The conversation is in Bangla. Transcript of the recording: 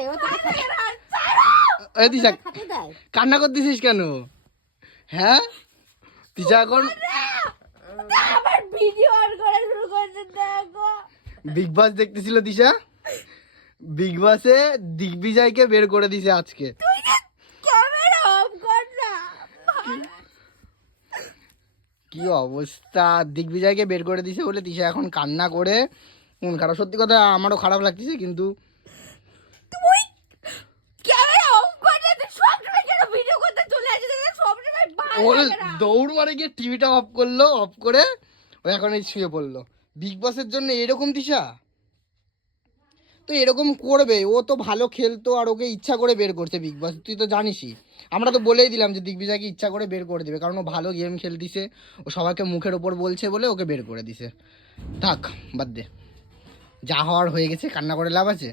দেয়, ও তোকে খেতে দেয়। এই দিশা খেতে দেয়। কান্না করতেছিস কেন? হ্যাঁ দিশা এখন আবার ভিডিও অন করা শুরু করেছে, দেখো। বিগ বস দেখতেছিল দিশা, বিগ বসে দিগ্বিজয়কে বের করে দিছে আজকে। তুই যে ক্যামেরা অফ কর না। কি অবস্থা, দিগ্বিজয়কে বের করে দিছে বলে দিশা এখন কান্না করে মন খারাপ। সত্যি কথা আমারও খারাপ লাগতেছে, কিন্তু তুই ক্যামেরা অফ কর না, তুই সবসময় কেন ভিডিও করতে চলে আসিস? তোকে সবসময় ভালো ও লাগে না। দৌড় মারে গিয়ে টিভিটা অফ করলো, অফ করে ও এখন এই শুয়ে পড়লো। বিগ বসের জন্য এরকম দিশা তো এরকম করবে, ও তো ভালো খেলতো আর ওকে ইচ্ছা করে বের করছে বিগ বস, তুই তো জানিসই। আমরা তো বলেই দিলাম যে দিগ্বিজয়কে ইচ্ছা করে বের করে দেবে, কারণ ও ভালো গেম খেলতিছে, ও সবাইকে মুখের ওপর বলছে বলে ওকে বের করে দিছে। থাক বাদ দে, যা হওয়ার হয়ে গেছে, কান্না করে লাভ আছে?